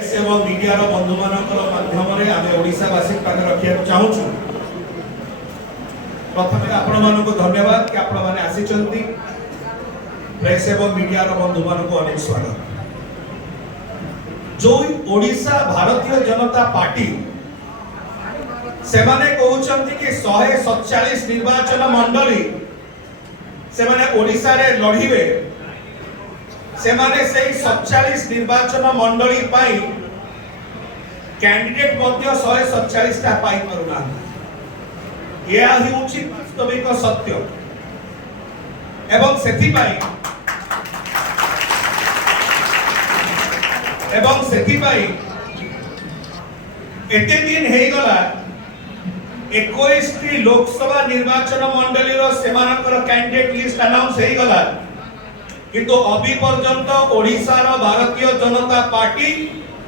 एवं मीडिया बंधु माध्यम आम ओडावासी पाखे रखा चाहूँ। प्रथम आपण को धन्यवाद कि आपण मैंने आसी प्रेस एवं मीडिया बंधु मान को अनेक स्वागत। जो ओडिशा भारतीय जनता पार्टी से माने कहउछंती कि 147 निर्वाचन मंडली से माने ओडिशा रे लढिबे। से माने से 47 निर्वाचन मंडली पाई कैंडिडेट मध्य 147 टा पाई करूना। यह ही उचित वास्तविक सत्य एवं सेथि पाई एते दिन हे गला 21 टी लोकसभा निर्वाचन मंडली रो सेमानकर कैंडिडेट लिस्ट अनाउंस हे गला। किंतु अभी पर्यंत ओडिशा रो भारतीय जनता पार्टी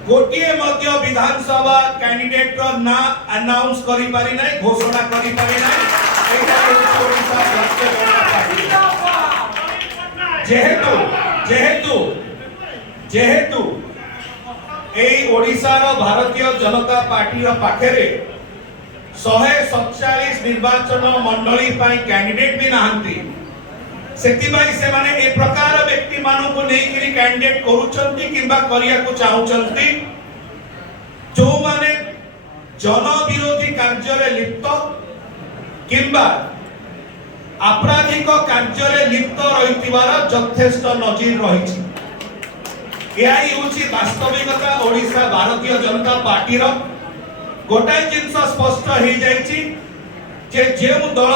गोटिए मध्य विधानसभा कैंडिडेट रो ना अनाउंस करि पारि नै, घोषणा करि पारि नै। एटा ओडिशा भारतीय जनता पार्टी जेहेतु ए ओडिशा रो भारतीय जनता पार्टी रो पाखरे 147 निर्वाचन मंडली पाई कैंडिडेट भी नाहंती। सेतिबाई से माने ए प्रकार व्यक्ति मानु को नै करी कैंडिडेट करूचंती किबा करिया को चाहूचंती जो माने जन विरोधी कार्य रे लिप्त किबा आपराधिक कार्य रे लिप्त रहितिबार यथेष्ट नजीर रहिछि। एई होछि वास्तविकता। ओडिशा भारतीय जनता पार्टी रो गोटाय जिंस स्पष्ट हे जायछि जे जेउ दल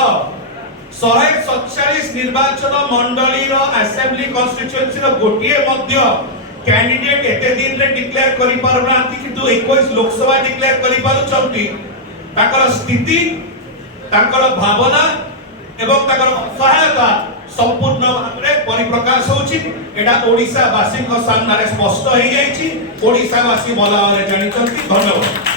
147 निर्वाचन मंडली रो असेंबली कॉन्स्टिट्यूएंसी रो गोटिए मध्य कैंडिडेट एते दिन रे डिक्लेयर करि पारनांती किंतु 21 लोकसभा डिक्लेयर करि पारुचंती। ताकर स्थिति ताकर भावना एवं ताकर सहायता संपूर्ण भाबरे परिप्रकाश होछि। एटा ओडिशा वासी को सामने स्पष्ट हे जायछि। ओडिशा वासी भला भाबरे जानिचंती। धन्यवाद।